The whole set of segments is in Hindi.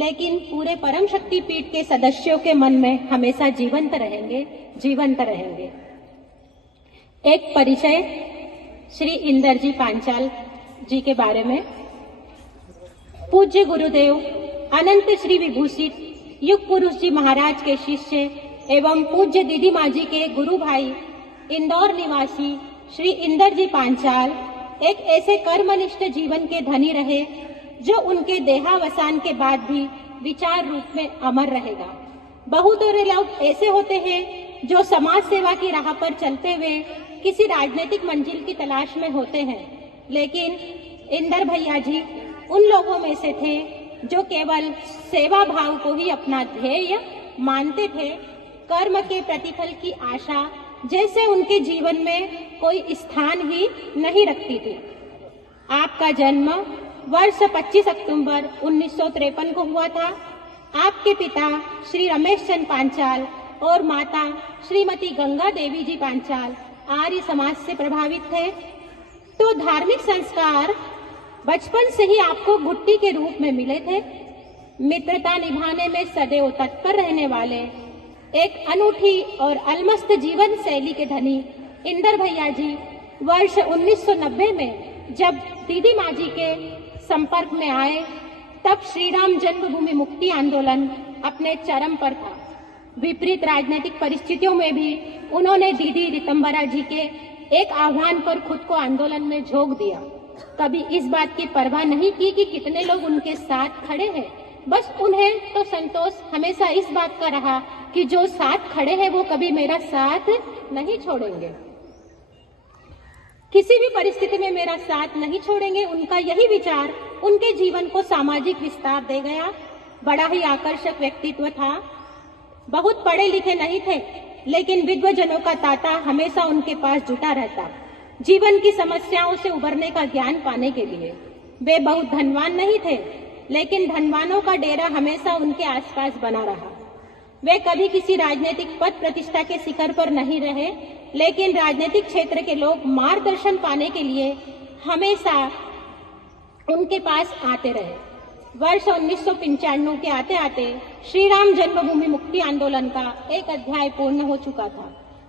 लेकिन पूरे परम शक्ति पीठ के सदस्यों के मन में हमेशा जीवंत रहेंगे, जीवंत रहेंगे। एक परिचय श्री इंदरजी पांचाल जी के बारे में। पूज्य गुरुदेव अनंत श्री विभूषित युग पुरुष जी महाराज के शिष्य एवं पूज्य दीदी माँ जी के गुरु भाई इंदौर निवासी श्री इंदरजी पांचाल एक ऐसे कर्मनिष्ठ जीवन के धनी रहे जो उनके देहावसान के बाद भी विचार रूप में अमर रहेगा। बहुत और लोग ऐसे होते हैं जो समाज सेवा की राह पर चलते हुए किसी राजनीतिक मंजिल की तलाश में होते हैं, लेकिन इंदर भैया जी उन लोगों में से थे जो केवल सेवा भाव को ही अपना ध्येय मानते थे। कर्म के प्रतिफल की आशा जैसे उनके जीवन में कोई स्थान ही नहीं रखती थी। आपका जन्म वर्ष 25 अक्टूबर 1953 को हुआ था। आपके पिता श्री रमेश चंद पांचाल और माता श्रीमती गंगा देवी जी पांचाल आर्य समाज से प्रभावित थे। तो धार्मिक संस्कार बचपन से ही आपको गुट्टी के रूप में मिले थे। मित्रता निभाने में सदैव तत्पर रहने वाले एक अनूठी और अलमस्त जीवन शैली के धनी इंदर भैया जी वर्ष 1990 में जब दीदी माँ जी के संपर्क में आए तब श्री राम जन्मभूमि मुक्ति आंदोलन अपने चरम पर था। विपरीत राजनीतिक परिस्थितियों में भी उन्होंने दीदी रितंबरा जी के एक आह्वान पर खुद को आंदोलन में झोंक दिया। कभी इस बात की परवाह नहीं की कि कितने लोग उनके साथ खड़े हैं, बस उन्हें तो संतोष हमेशा इस बात का रहा कि जो साथ खड़े हैं वो कभी मेरा साथ नहीं छोड़ेंगे, किसी भी परिस्थिति में मेरा साथ नहीं छोड़ेंगे। उनका यही विचार उनके जीवन को सामाजिक विस्तार दे गया। बड़ा ही आकर्षक व्यक्तित्व था। बहुत पढ़े लिखे नहीं थे, लेकिन विद्वजनों का तांता हमेशा उनके पास जुटा रहता, जीवन की समस्याओं से उबरने का ज्ञान पाने के लिए। वे बहुत धनवान नहीं थे, लेकिन धनवानों का डेरा हमेशा उनके आसपास बना रहा। वे कभी किसी राजनीतिक पद प्रतिष्ठा के शिखर पर नहीं रहे, लेकिन राजनीतिक क्षेत्र के लोग मार्गदर्शन पाने के लिए हमेशा उनके पास आते रहे। वर्ष 1995 के आते आते श्री राम जन्मभूमि मुक्ति आंदोलन का एक अध्याय पूर्ण हो चुका था।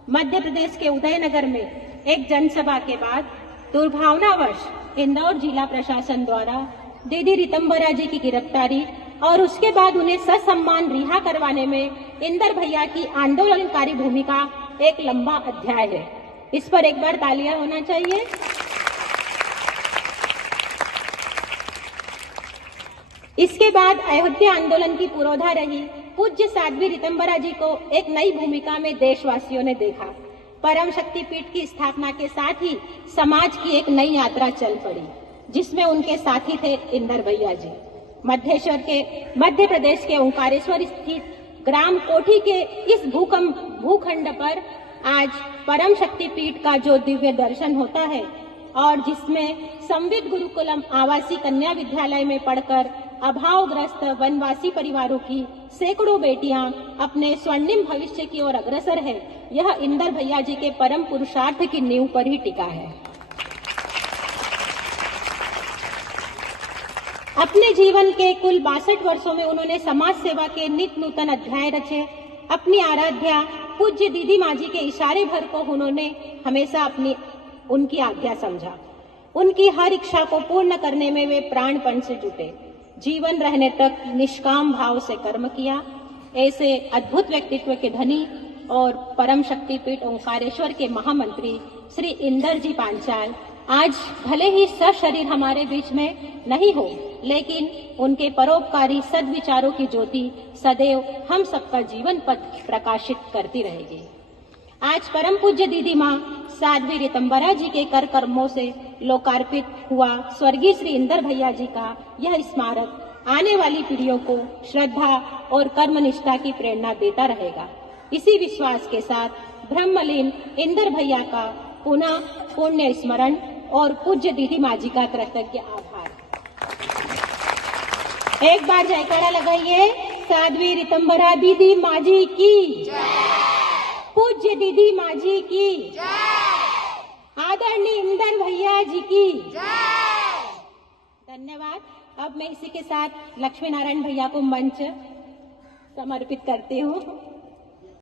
मध्य प्रदेश के उदयनगर में एक जनसभा के बाद दुर्भावनावश इंदौर जिला प्रशासन द्वारा दीदी रितंबरा जी की गिरफ्तारी और उसके बाद उन्हें ससम्मान रिहा करवाने में इंदर भैया की आंदोलनकारी भूमिका एक लंबा अध्याय है। इस पर एक बार तालियां होना चाहिए। इसके बाद अयोध्या आंदोलन की पुरोधा रही पूज्य साध्वी रितंबरा जी को एक नई भूमिका में देशवासियों ने देखा। परम शक्ति पीठ की स्थापना के साथ ही समाज की एक नई यात्रा चल पड़ी, जिसमें उनके साथी थे इंदर भैया जी। मध्य प्रदेश के ओंकारेश्वर स्थित ग्राम कोठी के इस भूखंड पर आज परम शक्ति पीठ का जो दिव्य दर्शन होता है और जिसमें संविद गुरुकुलम आवासीय कन्या विद्यालय में पढ़कर अभावग्रस्त वनवासी परिवारों की सैकड़ों बेटियां अपने स्वर्णिम भविष्य की ओर अग्रसर है, यह इंदर भैया जी के परम पुरुषार्थ की नींव पर ही टिका है। अपने जीवन के कुल 62 वर्षों में उन्होंने समाज सेवा के नित नूतन अध्याय रचे। अपनी आराध्या पूज्य दीदी माँ जी के इशारे भर को उन्होंने हमेशा उनकी आज्ञा समझा। उनकी हर इच्छा को पूर्ण करने में वे प्राणपण से जुटे। जीवन रहने तक निष्काम भाव से कर्म किया। ऐसे अद्भुत व्यक्तित्व के धनी और परम शक्ति पीठ ओंकारेश्वर के महामंत्री श्री इंदर जी पांचाल आज भले ही सशरीर हमारे बीच में नहीं हो, लेकिन उनके परोपकारी सद्विचारों की ज्योति सदैव हम सबका जीवन पथ प्रकाशित करती रहेगी। आज परम पूज्य दीदी माँ साध्वी रितंबरा जी के कर कर्मों से लोकार्पित हुआ स्वर्गीय श्री इंदर भैया जी का यह स्मारक आने वाली पीढ़ियों को श्रद्धा और कर्मनिष्ठा की प्रेरणा देता रहेगा। इसी विश्वास के साथ ब्रह्मलीन इंदर भैया का पुनः पुण्य स्मरण और पूज्य दीदी माँ जी का कृतज्ञ आभार। एक बार जयकारा लगाइए। साध्वी रितंबरा दीदी माँ जी की जय। पूज्य दीदी माँ जी की जय। आदरणीय इंदर भैया जी की जय। धन्यवाद। अब मैं इसी के साथ लक्ष्मी नारायण भैया को मंच समर्पित करती हूँ।